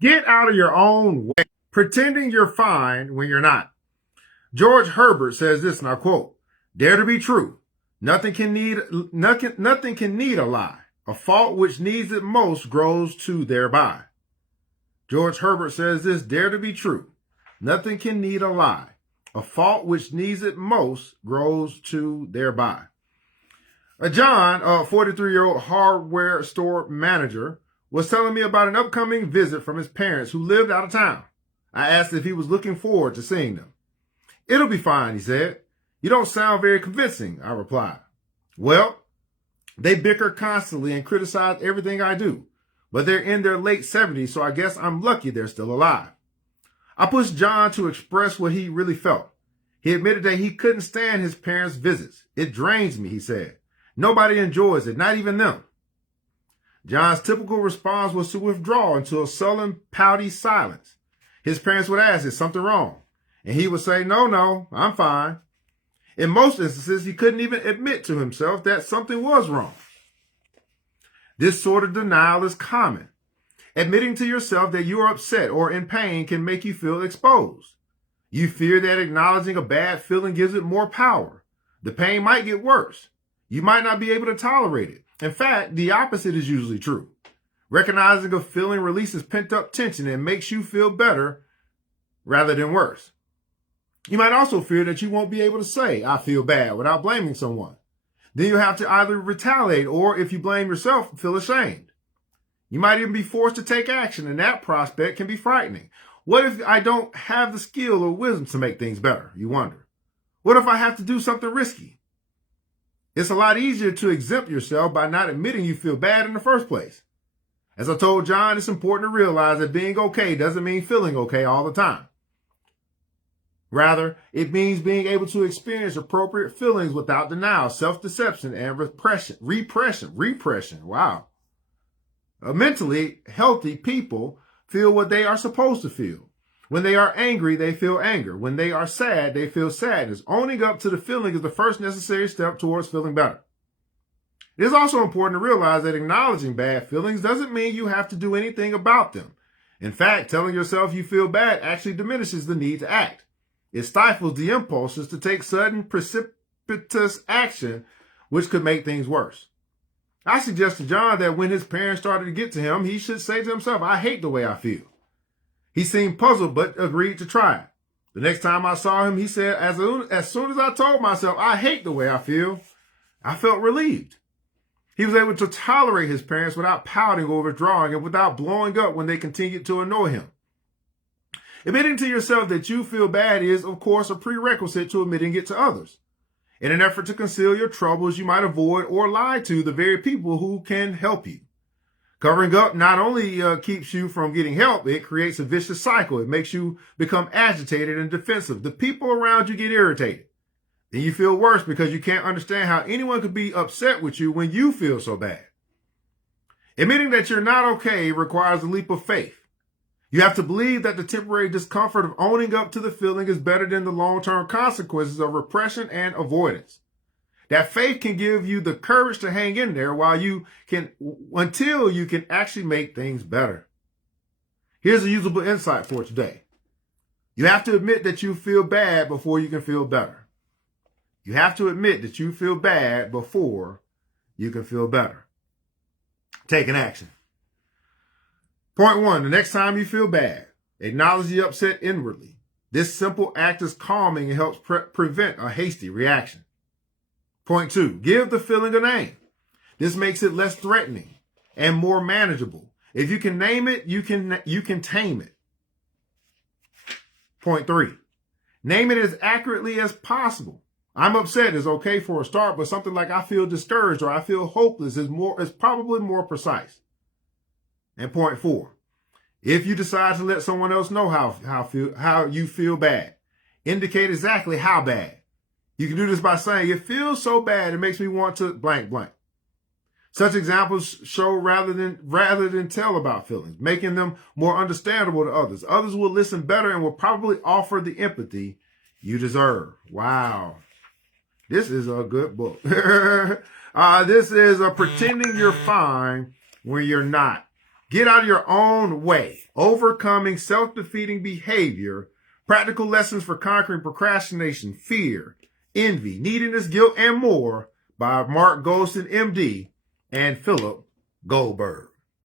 Get out of your own way, pretending you're fine when you're not. George Herbert says this, and I quote, "Dare to be true. Nothing can need a lie. A fault which needs it most grows to thereby." George Herbert says this, dare to be true. Nothing can need a lie. A fault which needs it most grows to thereby. John, a 43-year-old hardware store manager, was telling me about an upcoming visit from his parents who lived out of town. I asked if he was looking forward to seeing them. "It'll be fine," he said. "You don't sound very convincing," I replied. "Well, they bicker constantly and criticize everything I do, but they're in their late 70s, so I guess I'm lucky they're still alive." I pushed John to express what he really felt. He admitted that he couldn't stand his parents' visits. "It drains me," he said. "Nobody enjoys it, not even them." John's typical response was to withdraw into a sullen, pouty silence. His parents would ask, "Is something wrong?" And he would say, No, I'm fine." In most instances, he couldn't even admit to himself that something was wrong. This sort of denial is common. Admitting to yourself that you are upset or in pain can make you feel exposed. You fear that acknowledging a bad feeling gives it more power. The pain might get worse. You might not be able to tolerate it. In fact, the opposite is usually true. Recognizing a feeling releases pent-up tension and makes you feel better rather than worse. You might also fear that you won't be able to say, "I feel bad," without blaming someone. Then you have to either retaliate or, if you blame yourself, feel ashamed. You might even be forced to take action, and that prospect can be frightening. What if I don't have the skill or wisdom to make things better? You wonder. What if I have to do something risky? It's a lot easier to exempt yourself by not admitting you feel bad in the first place. As I told John, it's important to realize that being okay doesn't mean feeling okay all the time. Rather, it means being able to experience appropriate feelings without denial, self-deception, and repression. Wow. Mentally healthy people feel what they are supposed to feel. When they are angry, they feel anger. When they are sad, they feel sadness. Owning up to the feeling is the first necessary step towards feeling better. It is also important to realize that acknowledging bad feelings doesn't mean you have to do anything about them. In fact, telling yourself you feel bad actually diminishes the need to act. It stifles the impulses to take sudden, precipitous action, which could make things worse. I suggested to John that when his parents started to get to him, he should say to himself, "I hate the way I feel." He seemed puzzled, but agreed to try it. The next time I saw him, he said, as soon as I told myself, "I hate the way I feel," I felt relieved. He was able to tolerate his parents without pouting or withdrawing and without blowing up when they continued to annoy him. Admitting to yourself that you feel bad is, of course, a prerequisite to admitting it to others. In an effort to conceal your troubles, you might avoid or lie to the very people who can help you. Covering up not only keeps you from getting help, it creates a vicious cycle. It makes you become agitated and defensive. The people around you get irritated. Then you feel worse because you can't understand how anyone could be upset with you when you feel so bad. Admitting that you're not okay requires a leap of faith. You have to believe that the temporary discomfort of owning up to the feeling is better than the long-term consequences of repression and avoidance. That faith can give you the courage to hang in there until you can actually make things better. Here's a usable insight for today. You have to admit that you feel bad before you can feel better. You have to admit that you feel bad before you can feel better. Taking action. Point 1, the next time you feel bad, acknowledge the upset inwardly. This simple act is calming and helps prevent a hasty reaction. Point 2, give the feeling a name. This makes it less threatening and more manageable. If you can name it, you can tame it. Point 3, name it as accurately as possible. "I'm upset" is okay for a start, but something like "I feel discouraged" or "I feel hopeless" is probably more precise. And point 4, if you decide to let someone else know how you feel bad, indicate exactly how bad. You can do this by saying, "It feels so bad, it makes me want to blank blank." Such examples show rather than tell about feelings, making them more understandable to others. Others will listen better and will probably offer the empathy you deserve. Wow. This is a good book. This is Pretending You're Fine When You're Not. Get Out of Your Own Way, Overcoming Self-Defeating Behavior, Practical Lessons for Conquering Procrastination, Fear, Envy, Neediness, Guilt, and More by Mark Goulston, MD, and Philip Goldberg.